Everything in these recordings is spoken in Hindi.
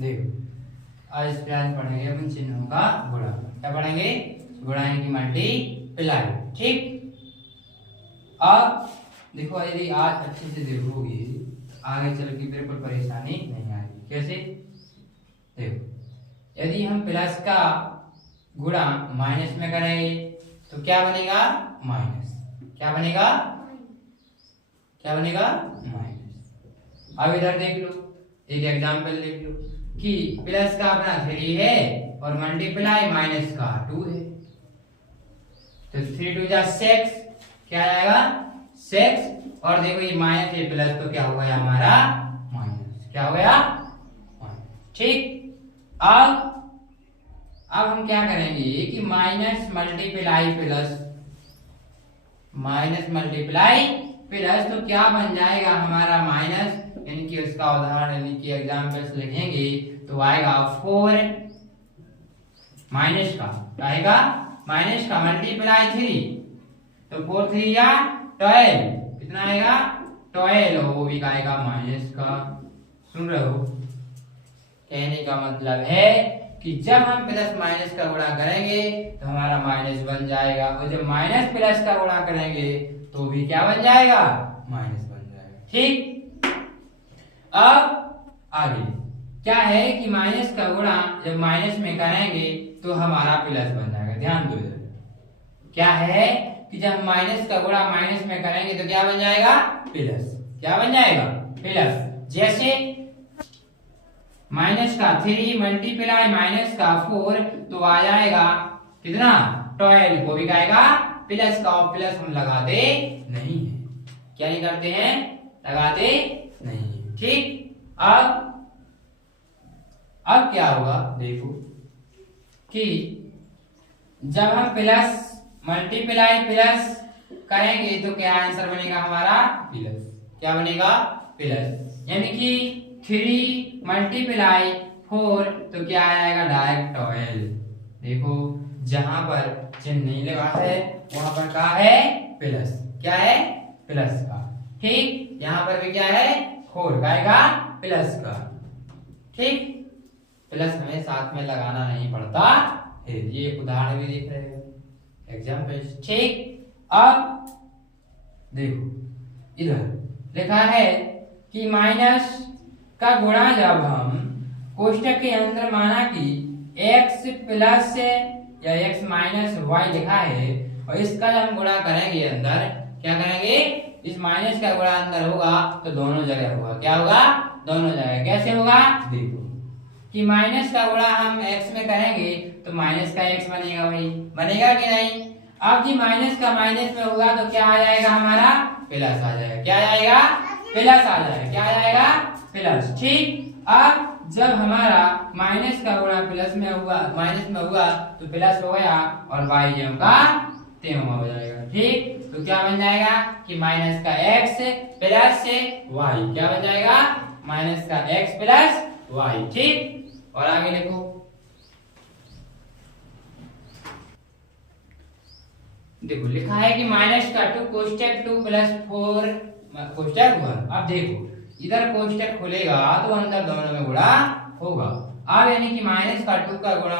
देखो आज इस क्लास में पढ़ेंगे अपन चिन्हों का गुणा। क्या पढ़ेंगे? गुणा की मल्टीप्लाई। ठीक। अब देखो यदि आज अच्छे से देखोगे आगे चल के बिल्कुल परेशानी नहीं आएगी। कैसे? देखो यदि हम प्लस का गुणा माइनस में करेंगे तो क्या बनेगा? माइनस। क्या बनेगा? क्या बनेगा? माइनस। अब इधर देख लो, एक एग्जांपल देख लो कि प्लस का अपना 3 है और मल्टीप्लाई माइनस का 2 है, तो 3 2 जा 6, क्या आएगा? 6। और देखो ये माइनस है प्लस, तो क्या हो गया हमारा? माइनस। क्या हो गया? माइनस। ठीक। अब हम क्या करेंगे कि minus multiply plus, minus multiply plus, तो क्या बन जाएगा हमारा? माइनस, यानी कि उसका उदाहरण यानी कि एग्जांपल्स लिखेंगे तो आएगा 4 माइनस का आएगा माइनस का मल्टीप्लाई 3, तो 4 3 या 12, कितना आएगा? 12, और वो भी आएगा माइनस का। सुन रहे हो? कहने का मतलब है कि जब हम प्लस माइनस का गुणा करेंगे तो हमारा माइनस बन जाएगा, और जब माइनस प्लस का गुणा करेंगे तो भी क्या बन जाएगा? माइनस बन जाएगा। ठीक। अब आगे क्या है कि माइनस का गुणा जब माइनस में करेंगे तो हमारा प्लस बन जाएगा। ध्यान दो इधर, क्या है कि जब माइनस का गुणा माइनस में करेंगे तो क्या बन जाएगा? प्लस। क्या बन जाएगा? प्लस। जैसे माइनस का 3 मल्टीप्लाई माइनस का 4, तो आ जाएगा कितना? 12, को भी आएगा प्लस का, और प्लस हम लगाते नहीं है। क्या नहीं करते हैं? लगाते नहीं है। ठीक। अब क्या होगा? देखो कि जब हम प्लस मल्टीप्लाई प्लस करेंगे तो क्या आंसर बनेगा हमारा? प्लस। क्या बनेगा? प्लस। यानी कि 3 मल्टीप्लाई 4, तो क्या आएगा? डायरेक्ट 12। देखो जहां पर चिन्ह नहीं लगा है वहां पर क्या है? प्लस। क्या है? प्लस का। ठीक। यहाँ पर भी क्या है? 4 का आएगा प्लस का। ठीक। प्लस हमें साथ में लगाना नहीं पड़ता है। ये एक उदाहरण भी देख रहे हो, एग्जाम्पल। ठीक। अब देखो इधर लिखा है कि माइनस का गुणा जब हम कोष्टक के अंदर माना कि x प्लस या x माइनस वाई लिखा है, और इसका जब हम गुणा करेंगे अंदर, क्या करेंगे? इस माइनस का गुणा अंदर होगा तो दोनों जगह होगा। क्या होगा? दोनों जगह। कैसे होगा? देखो कि माइनस का गुणा हम x में करेंगे तो माइनस का x बनेगा, भाई बनेगा कि नहीं? अब जी माइनस का माइनस में होगा तो क्या आ जाएगा हमारा? प्लस आ जाएगा। क्या आ जाएगा? प्लस आ जाएगा। क्या आ जाएगा? प्लस। ठीक। अब जब हमारा माइनस का गुणा प्लस में होगा, माइनस में होगा तो प्लस हो गया, और y जो का त्यों हो जाएगा। ठीक। तो क्या बन जाएगा कि माइनस का x प्लस से y, क्या बन जाएगा? माइनस का x प्लस y। ठीक। और आगे लिखो, देखो लिखा है कि माइनस का 2 कोष्टक 2 प्लस 4 कोष्टक 1। अब देखो इधर कोष्टक खुलेगा तो अंदर दोनों में गुणा होगा। अब यानी कि माइनस का 2 का गुणा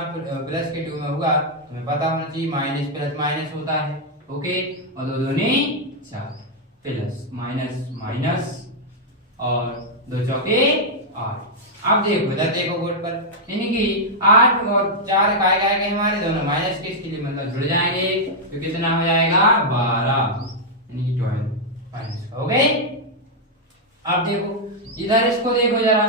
प्लस के 2 में होगा, तुम्हें पता होना चाहिए माइनस प्लस माइनस होता है। ओके। और 2 दूनी 4, प्लस माइनस माइनस, और 2 चौके 8। अब देखो इधर देखो बोर्ड पर, यानी कि 8 और 4 काय काय के हमारे दोनों माइनस के, इसके लिए मतलब जुड़ जाएंगे, तो कितना हो जाएगा? 12, यानी कि 12 माइनस। हो गए? अब देखो इधर इसको देखो जरा,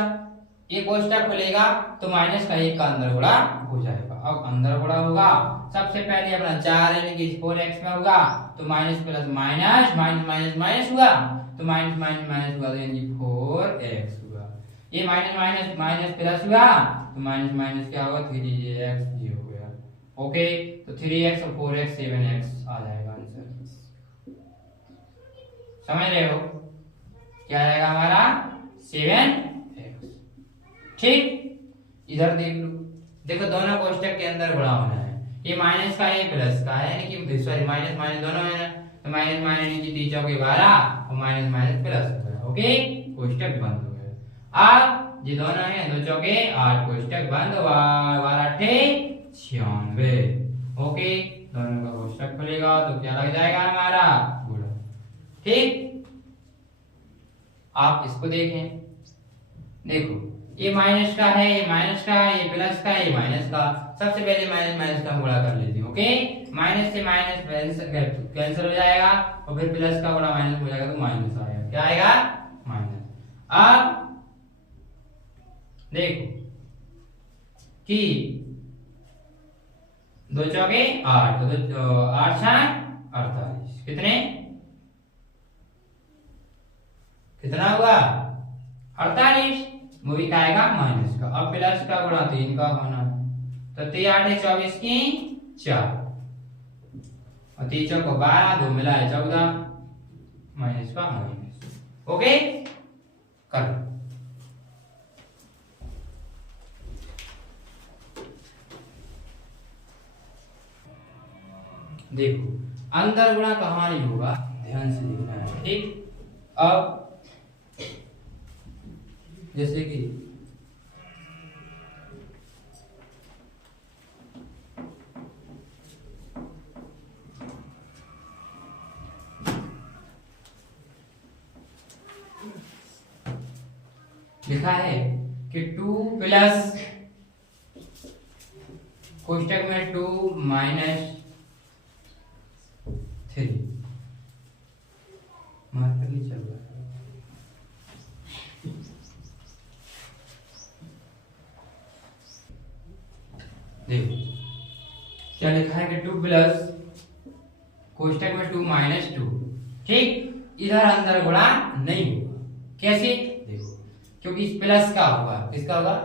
ये कोष्टक खुलेगा तो माइनस का 1 का अंदर गुणा हो जाएगा। अब अंदर गुणा होगा, सबसे पहले अपना 4 यानी कि 4x में होगा तो minus plus minus, minus minus minus हुआ तो माइनस माइनस माइनस हुआ, तो यानी 4x हुआ। ये माइनस माइनस माइनस प्लस हुआ तो माइनस माइनस क्या होगा? 3x ये हो गया। ओके। तो 3x और 4x 7x आ जाएगा आंसर। समझ रहे हो? क्या आएगा हमारा? 7x। ठीक। इधर देख लो, देखो दोनों कोष्टक के अंदर गुणा होना है। ये माइनस का ये प्लस का है, यानी कि सॉरी माइनस माइनस दोनों है ना, तो माइनस माइनस यानी कि 3 चौके 12 और माइनस माइनस प्लस हो गया। ओके। कोष्टक बंद हो गया। अब ये दोनों है, 2 चौके 8, कोष्टक बंद, 12 अट्ठे 96। ओके, दोनों का कोष्टक खुलेगा तो क्या लग जाएगा हमारा गुणा। ठीक, आप इसको देखें, देखो ये माइनस का है, ये माइनस का है, ये प्लस का है, ये माइनस का। सबसे पहले माइनस माइनस का गुणा कर लेते हैं। ओके, माइनस से माइनस कैंसिल हो जाएगा और फिर प्लस का गुणा माइनस हो जाएगा तो माइनस आएगा। क्या आएगा? माइनस। अब देखो कि 2 चौके 8, तो 8 6 48, कितना हुआ? 48। वो भी आएगा माइनस का। अब प्लस का गुणा 3 का होना, तो 3 8 24 की 4 और 3 चौक 12, 2 मिला है 14, माइनस का माइनस। ओके, कर देखो अंदर गुणा कहाँ नहीं होगा, ध्यान से देखना है। ठीक, अब जैसे कि लिखा है कि 2 प्लस कोष्टक में 2 माइनस 3, मार्कर नहीं चल रहा है। देखो क्या लिखा है कि 2 प्लस कोष्टक में 2 माइनस 2। ठीक, इधर अंदर गुणा नहीं होगा। कैसे? देखो, क्योंकि इस प्लस का होगा, किसका होगा?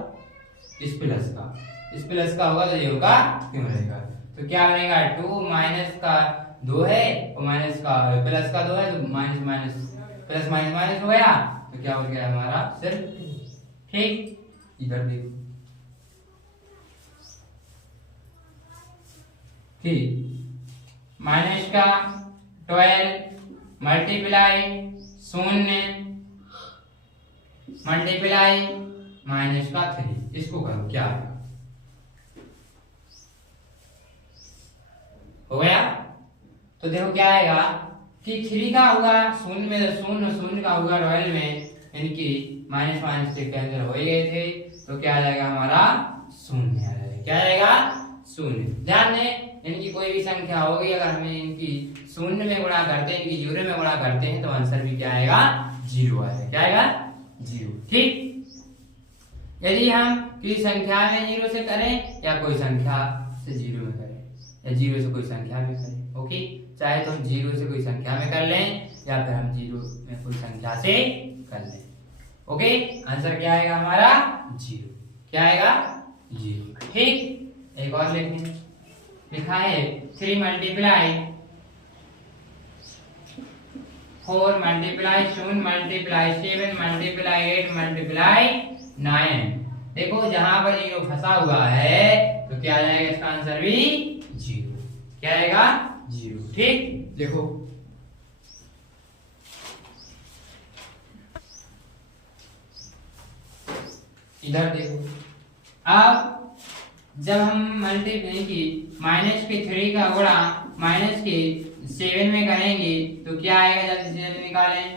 इस प्लस का, इस प्लस का होगा तो ये होगा क्यों रहेगा? तो क्या बनेगा? 2 माइनस का 2 है और माइनस का प्लस का 2 है, तो minus minus plus minus minus हो गया, तो क्या हो गया हमारा सिर्फ। ठीक, इधर देखो, ठीक, माइनस का 12 मल्टीप्लाई 0 मल्टीप्लाई माइनस का 3, इसको करो क्या आएगा? हो गया। तो देखो क्या आएगा कि 3 का होगा 0 में, 0 का होगा 12 में, यानी कि माइनस माइनस से कैंसिल हो ही गए थे, तो क्या आ जाएगा हमारा 0 आ जाएगा। क्या आएगा? 0। ध्यान दें, यानी कि कोई भी संख्या होगी अगर हमें इनकी 0 में गुणा करते हैं, इनकी 0 में गुणा करते हैं, तो आंसर भी क्या आएगा? 0 आएगा। क्या आएगा? 0। ठीक, यदि हम किसी संख्या में 0 से करें या कोई संख्या से 0 में करें या 0 से कोई संख्या में करें, ओके, चाहे तो हम 0 से कोई संख्या में कर लें या फिर हम 0 में कोई संख्या से कर लें। ओके, आंसर क्या आएगा हमारा? 0। क्या आएगा? 0। ठीक, एक और लिखें, लिखा है 3 multiply 4 multiply 0 multiply 7 multiply 8 multiply 9। देखो जहां पर 0 फंसा हुआ है तो क्या आ जाएगा? इसका आंसर भी 0। क्या आएगा? 0। ठीक, देखो इधर देखो, अब जब हम मल्टीप्लाई की माइनस के 3 का गुणा माइनस के 7 में करेंगे तो क्या आएगा? जल्दी से जल्दी निकालें।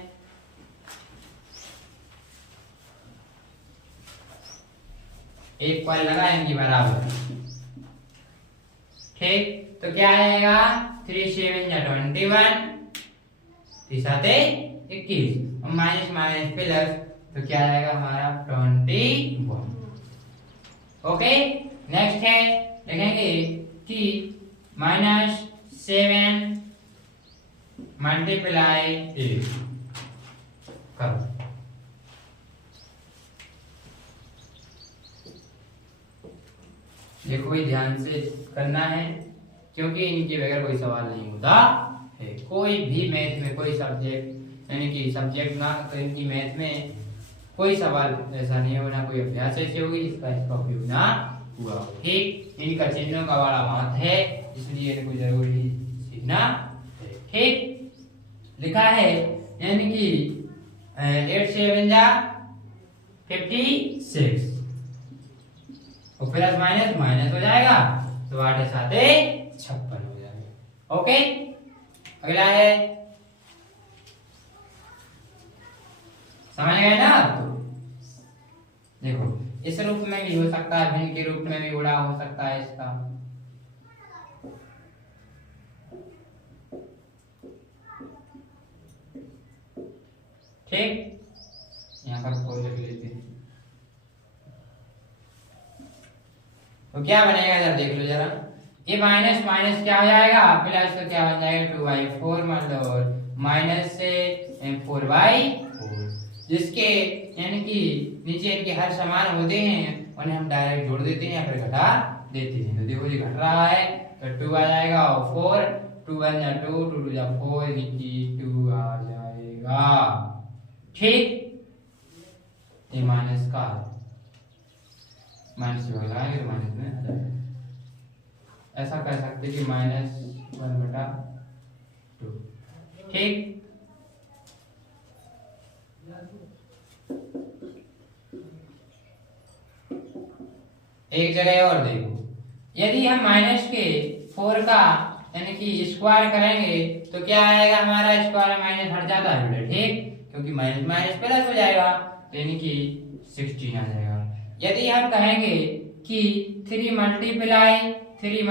एक कॉइल लगाएंगे बराबर। ठीक, तो क्या आएगा? 3 7 या 21, 3 7 21 और माइनस माइनस प्लस, तो क्या आएगा हमारा? 21। ओके, नेक्स्ट है, लिखेंगे कि -7 मल्टीप्लाई 8 करो। देखो भाई ध्यान से करना है क्योंकि इनके बगैर कोई सवाल नहीं होता है। कोई भी मैथ में कोई सब्जेक्ट यानी कि सब्जेक्ट ना तो इनकी मैथ में कोई सवाल ऐसा नहीं होना, कोई अभ्यास ऐसे होगी जिसका इसका उपयोग ना हुआ हो। ठीक, इनका चिन्हों का बड़ा महत्व है, इसलिए इनको जरूरी सीखना है। ठीक, लिखा है यानी कि 8 7 जा 56 और प्लस माइनस माइनस हो जाएगा तो 8 साते 56 हो जाएगा। ओके, अगला है, समझ गए ना आप? तो देखो इस रूप में भी हो सकता है, भिन्न के रूप में भी गुणा हो सकता है इसका। ठीक, यहाँ पर कोई लिख लेते हैं तो क्या बनेगा जरा देख लो जरा। ये माइनस माइनस क्या हो जाएगा, प्लस तो क्या बन जाएगा 2/4 मान लो, और माइनस से 4/4, जिसके यानी कि नीचे इनके हर समान होते हैं उन्हें हम डायरेक्ट जोड़ देते हैं या फिर घटा देते हैं। तो देखो ये घट रहा है तो 2 आ जाएगा और 4, 2 1 जा 2, 2 2 जा 4, नीचे 2 आ जाएगा। ठीक, ये माइनस का माइनस से लगाएंगे तो माइनस में आ जाएगा। ऐसा कर सकते हैं कि -1/2। ठीक, एक जगह और देखो, यदि हम माइनस के 4 का यानी कि स्क्वायर करेंगे तो क्या आएगा, हमारा स्क्वायर माइनस हट जाता है बेटा। ठीक, क्योंकि माइनस माइनस प्लस हो जाएगा तो यानी कि 16 आ जाएगा। यदि हम कहेंगे कि 3 मल्टीप्लाई 3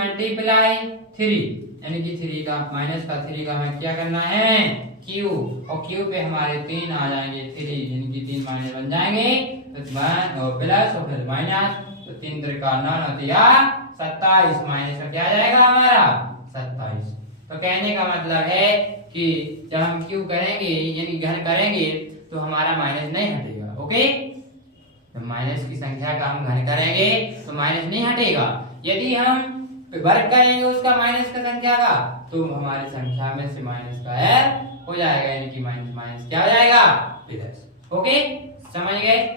यानी कि 3 का माइनस का 3 का हमें क्या करना है, क्यू, और क्यू पे हमारे 3 आ जाएंगे, 3 यानी कि 3 माइनस बन जाएंगे तो 1 और प्लस और फिर माइनस, तो 3 3 का 9 9 27, माइनस का क्या आ जाएगा हमारा 27। तो कहने का मतलब है कि जब हम क्यू करेंगे यानी घन करेंगे तो हमारा माइनस नहीं हटेगा। ओके, तो माइनस की संख्या का हम घन करेंगे तो माइनस नहीं हटेगा। यदि हम वर्ग करेंगे उसका माइनस का संख्या का तो हमारी संख्या में से माइनस का हो जाएगा, यानी कि माइनस माइनस क्या हो जाएगा प्लस। ओके, समझ गए?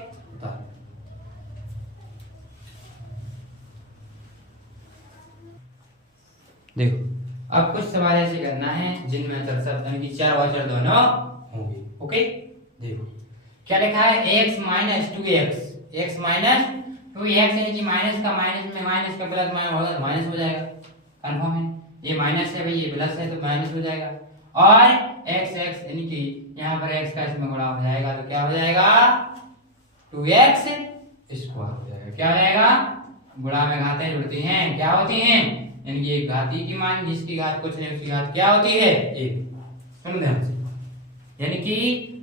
देखो अब कुछ सवाल ऐसे करना है जिनमें शब्द की 4 अचर दोनों होंगे। ओके, देखो क्या लिखा है, x minus 2x, x minus 2x यानी कि माइनस का माइनस में माइनस का प्लस माइनस हो जाएगा, कंफर्म है। ये माइनस है भाई, ये प्लस है तो माइनस हो जाएगा। और x x यानी कि यहाँ पर x का इसमें गुणा हो जाएगा तो क्या हो जाएगा 2x स्क्वायर हो जाएगा। क्या हो जाएगा, गुणा में घातें जुड़ती हैं, क्या होती हैं, यानी कि एक घाती की मान जिसकी घात कुछ नहीं उसकी घात क्या होती है 1। सुन ध्यान से, यानी कि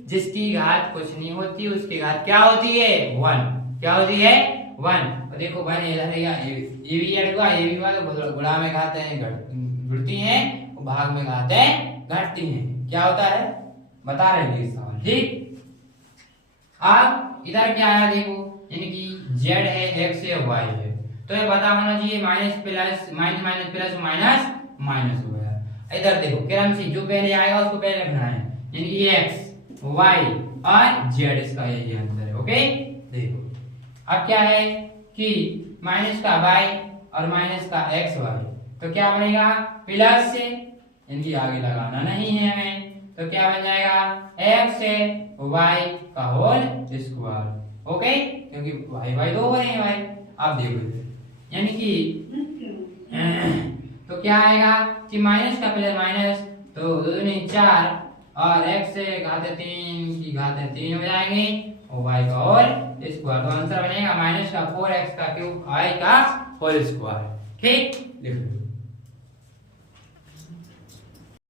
जिसकी घात कुछ नहीं होती उसकी घात क्या होती है 1। क्या होती है 1। और देखो 1 इधर है, ये भी ऐड हुआ ये भी हुआ, तो गुणा में घातें जुड़ती हैं और भाग में घातें घटती हैं। क्या होता है बता रहे हैं इस सवाल। ठीक, अब इधर क्या है देखो, यानी कि z है, x है, y है, तो ये पता होना चाहिए minus plus minus minus plus minus minus हो गया। इधर देखो क्रम से जो पहले आएगा उसको पहले रखना है, यानी कि x y और z इसका यही अंतर है। ओके, देखो अब क्या है कि माइनस का y और माइनस का x y, तो क्या बनेगा प्लस से, यानी कि आगे लगाना नहीं है हमें, तो क्या बन जाएगा x से y का होल स्क्वायर। ओके, क्योंकि y y दो हो रहे हैं भाई। अब देखो यानी कि तो क्या आएगा कि माइनस का प्लस माइनस तो 2 दूनी 4 और x से घाते 3 की घातें 3 हो जाएंगी और y का होल स्क्वायर, तो आंसर बनेगा माइनस का 4x का क्यूब y का होल स्क्वायर। ठीक, लिख लो।